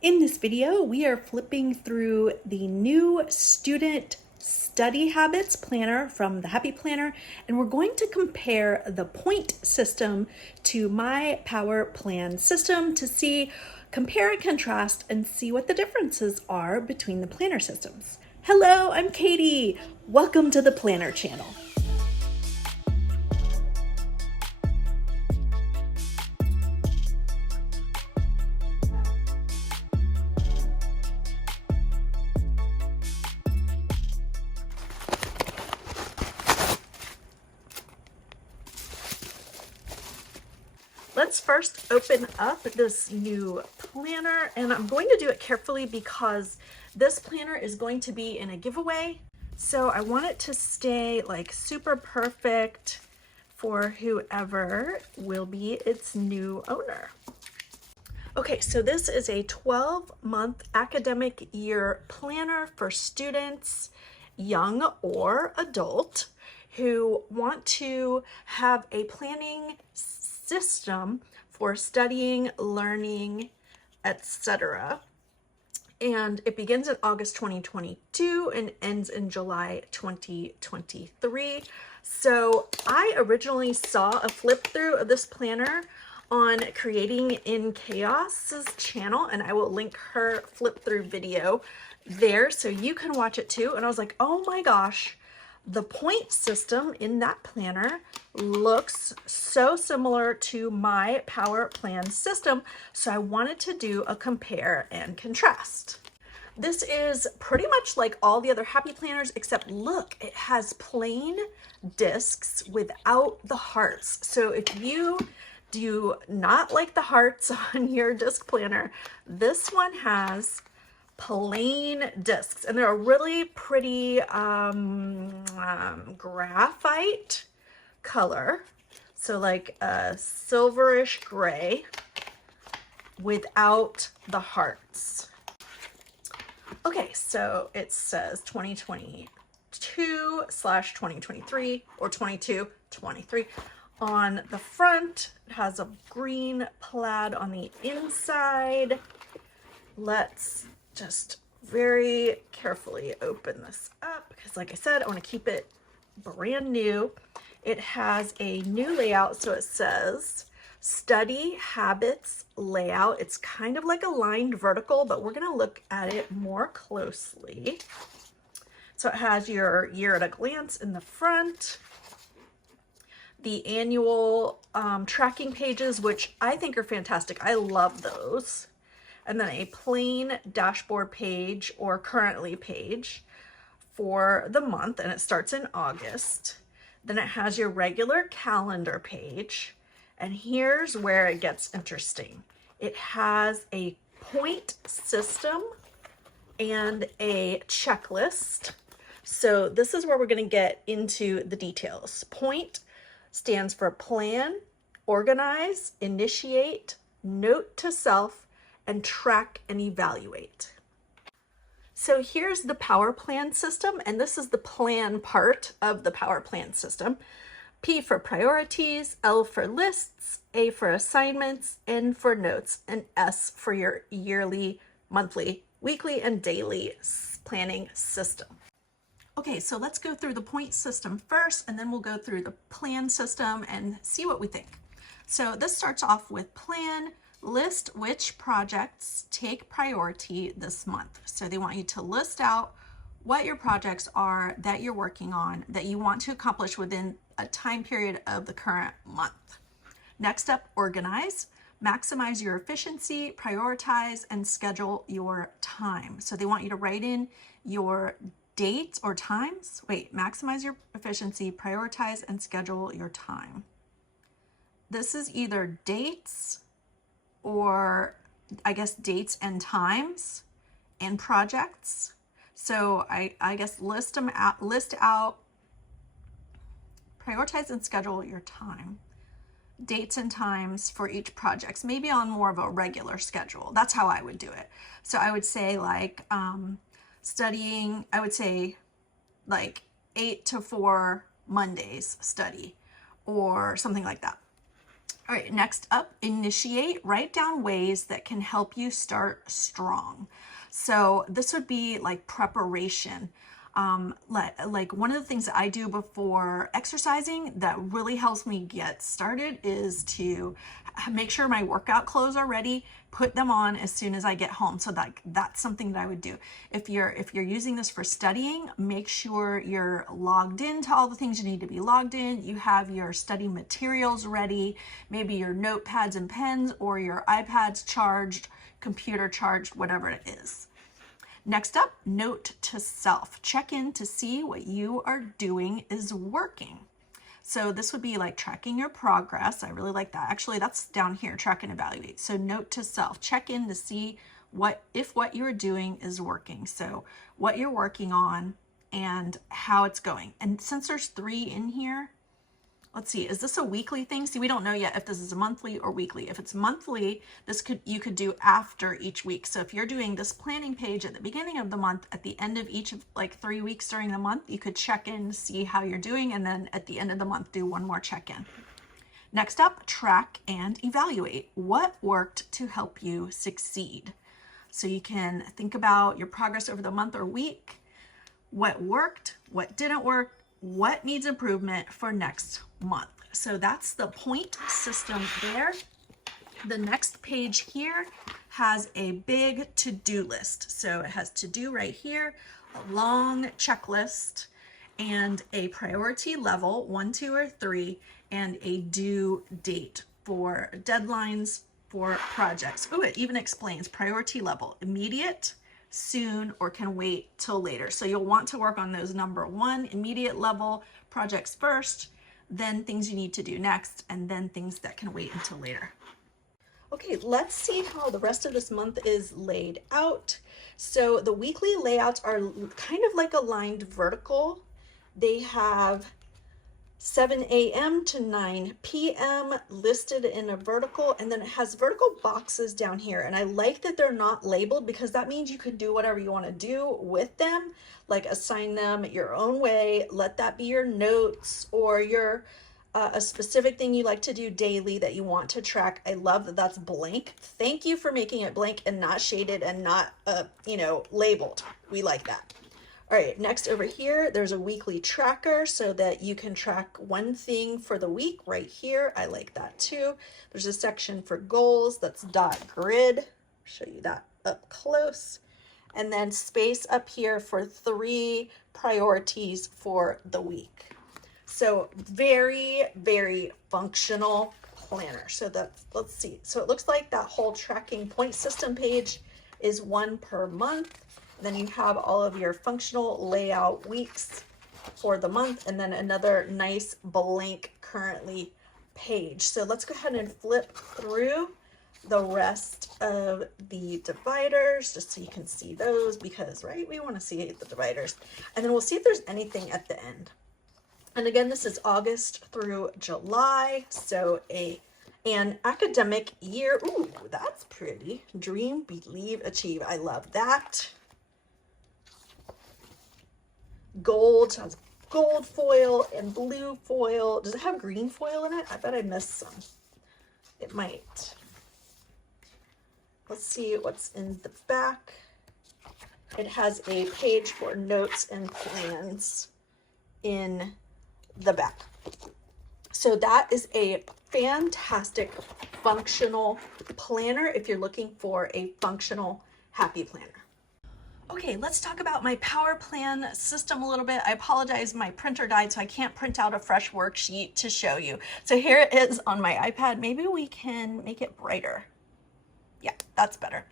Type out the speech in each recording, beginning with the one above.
In this video, we are flipping through the new student study habits planner from the Happy Planner, and we're going to compare the point system to my power plan system to compare and contrast and see what the differences are between the planner systems. Hello, I'm Katie. Welcome to the Planner channel. Let's first open up this new planner, and I'm going to do it carefully because this planner is going to be in a giveaway. So I want it to stay like super perfect for whoever will be its new owner. Okay, so this is a 12-month academic year planner for students, young or adult, who want to have a planning system for studying, learning, etc. And it begins in August 2022 and ends in July 2023. So I originally saw a flip through of this planner on Creating in Chaos's channel, and I will link her flip through video there so you can watch it too. And I was like, oh my gosh, the point system in that planner looks so similar to my power plan system, so I wanted to do a compare and contrast. This is pretty much like all the other Happy Planners, except look, it has plain discs without the hearts. So if you do not like the hearts on your disc planner, this one has plain discs, and they're a really pretty graphite color, so like a silverish gray without the hearts. Okay, so it says 2022/2023 or 22/23 on the front. It has a green plaid on the inside. Let's just very carefully open this up because, like I said, I want to keep it brand new. It has a new layout, so it says study habits layout. It's kind of like a lined vertical, but we're going to look at it more closely. So it has your year at a glance in the front, the annual tracking pages, which I think are fantastic. I love those. And then a plain dashboard page or currently page for the month, and it starts in August. Then it has your regular calendar page, and here's where it gets interesting. It has a point system and a checklist. So this is where we're going to get into the details. Point stands for plan, organize, initiate, note to self, and track and evaluate. So here's the power plan system, and this is the plan part of the power plan system. P for priorities, L for lists, A for assignments, N for notes, and S for your yearly, monthly, weekly, and daily planning system. Okay, so let's go through the point system first, and then we'll go through the plan system and see what we think. So this starts off with plan. List which projects take priority this month. So they want you to list out what your projects are that you're working on that you want to accomplish within a time period of the current month. Next up, organize. Maximize your efficiency, prioritize, and schedule your time. So they want you to write in your dates or times. Maximize your efficiency, prioritize, and schedule your time. This is either dates or I guess dates and times and projects. So I guess list out, prioritize and schedule your time. Dates and times for each project, maybe on more of a regular schedule. That's how I would do it. So I would say like studying, I would say like 8 to 4 Mondays study or something like that. All right, next up, initiate. Write down ways that can help you start strong. So this would be like preparation. Like one of the things that I do before exercising that really helps me get started is to make sure my workout clothes are ready, put them on as soon as I get home. So that's something that I would do. If you're using this for studying, make sure you're logged into all the things you need to be logged in. You have your study materials ready, maybe your notepads and pens or your iPads charged, computer charged, whatever it is. Next up, note to self. Check in to see what you are doing is working. So this would be like tracking your progress. I really like that. Actually, that's down here, track and evaluate. So note to self, check in to see if what you're doing is working. So what you're working on and how it's going. And since there's 3 in here, let's see, is this a weekly thing? See, we don't know yet if this is a monthly or weekly. If it's monthly, you could do after each week. So if you're doing this planning page at the beginning of the month, at the end of each of like 3 weeks during the month, you could check in, see how you're doing, and then at the end of the month, do one more check-in. Next up, track and evaluate. What worked to help you succeed? So you can think about your progress over the month or week, what worked, what didn't work, what needs improvement for next month. So that's the point system there. The next page here has a big to-do list. So it has to-do right here, a long checklist, and a priority level, 1, 2, or 3, and a due date for deadlines for projects. Oh, it even explains priority level, immediate, soon, or can wait till later. So you'll want to work on those number 1, immediate level projects first, then things you need to do next, and then things that can wait until later. Okay, let's see how the rest of this month is laid out. So the weekly layouts are kind of like aligned vertical. They have 7 a.m. to 9 p.m. listed in a vertical, and then it has vertical boxes down here. And I like that they're not labeled because that means you can do whatever you want to do with them, like assign them your own way, let that be your notes or your a specific thing you like to do daily that you want to track. I love that that's blank. Thank you for making it blank and not shaded and not labeled. We like that. All right, next over here, there's a weekly tracker so that you can track one thing for the week right here. I like that too. There's a section for goals that's dot grid. Show you that up close. And then space up here for 3 priorities for the week. So very, very functional planner. So let's see. So it looks like that whole tracking point system page is 1 per month. Then you have all of your functional layout weeks for the month, and then another nice blank currently page. So let's go ahead and flip through the rest of the dividers just so you can see those because, right, we want to see the dividers. And then we'll see if there's anything at the end. And again, this is August through July. So an academic year. Ooh, that's pretty. Dream, believe, achieve. I love that. Gold has gold foil and blue foil. Does it have green foil in it? I bet I missed some. It might. Let's see what's in the back. It has a page for notes and plans in the back. So that is a fantastic functional planner if you're looking for a functional happy planner. Okay, let's talk about my power plan system a little bit. I apologize, my printer died, so I can't print out a fresh worksheet to show you. So here it is on my iPad. Maybe we can make it brighter. Yeah, that's better.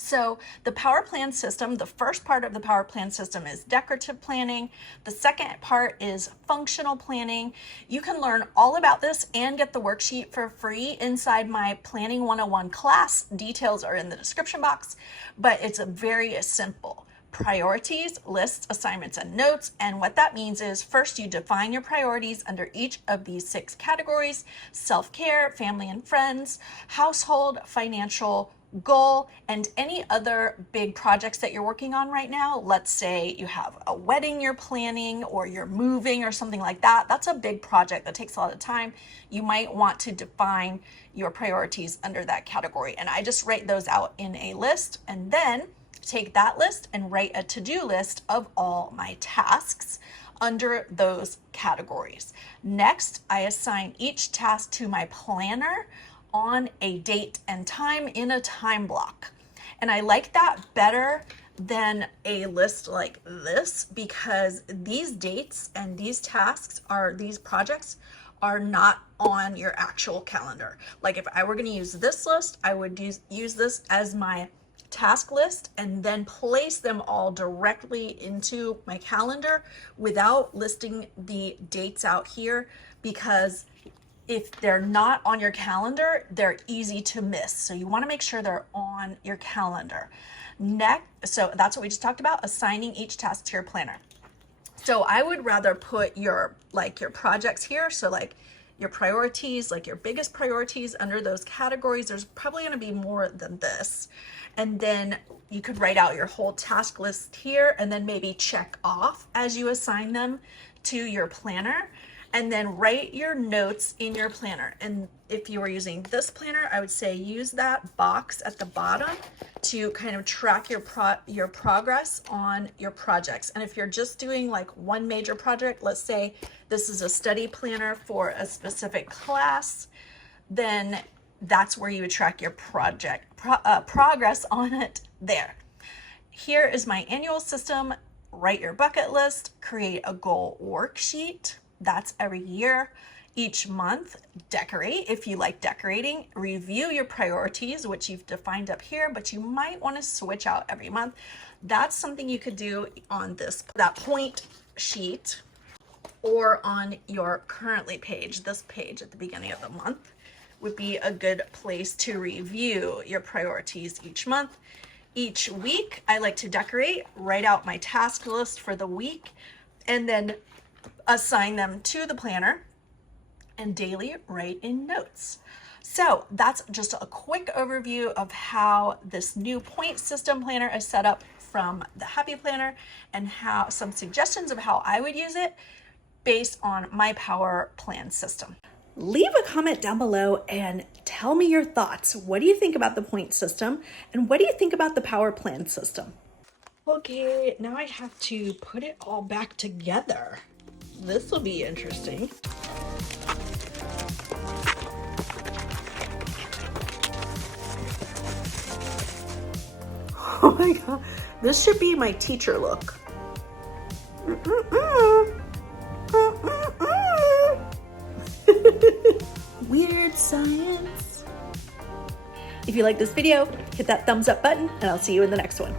So the power plan system, the first part of the power plan system is decorative planning. The second part is functional planning. You can learn all about this and get the worksheet for free inside my Planning 101 class. Details are in the description box, but it's very simple. Priorities, lists, assignments, and notes. And what that means is first you define your priorities under each of these 6 categories: self-care, family and friends, household, financial, goal and any other big projects that you're working on right now. Let's say you have a wedding you're planning, or you're moving or something like that. That's a big project that takes a lot of time. You might want to define your priorities under that category. And I just write those out in a list, and then take that list and write a to-do list of all my tasks under those categories. Next, I assign each task to my planner on a date and time in a time block. And I like that better than a list like this, because these dates and these tasks these projects are not on your actual calendar. Like if I were going to use this list, I would use this as my task list and then place them all directly into my calendar without listing the dates out here, because if they're not on your calendar, they're easy to miss. So you want to make sure they're on your calendar. Next, so that's what we just talked about, assigning each task to your planner. So I would rather put your projects here. So like your priorities, like your biggest priorities under those categories. There's probably going to be more than this. And then you could write out your whole task list here and then maybe check off as you assign them to your planner. And then write your notes in your planner. And if you were using this planner, I would say use that box at the bottom to kind of track your progress on your projects. And if you're just doing like one major project, let's say this is a study planner for a specific class, then that's where you would track your progress on it there. Here is my annual system. Write your bucket list, create a goal worksheet. That's every year. Each month, decorate if you like decorating. Review your priorities, which you've defined up here, but you might want to switch out every month. That's something you could do on that point sheet or on your currently page. This page at the beginning of the month would be a good place to review your priorities each month. Each week, I like to decorate, write out my task list for the week, and then assign them to the planner, and daily write in notes. So that's just a quick overview of how this new point system planner is set up from the Happy Planner, and how some suggestions of how I would use it based on my power plan system. Leave a comment down below and tell me your thoughts. What do you think about the point system, and what do you think about the power plan system? Okay, now I have to put it all back together. This will be interesting. Oh my god, this should be my teacher look. Weird science. If you like this video, hit that thumbs up button, and I'll see you in the next one.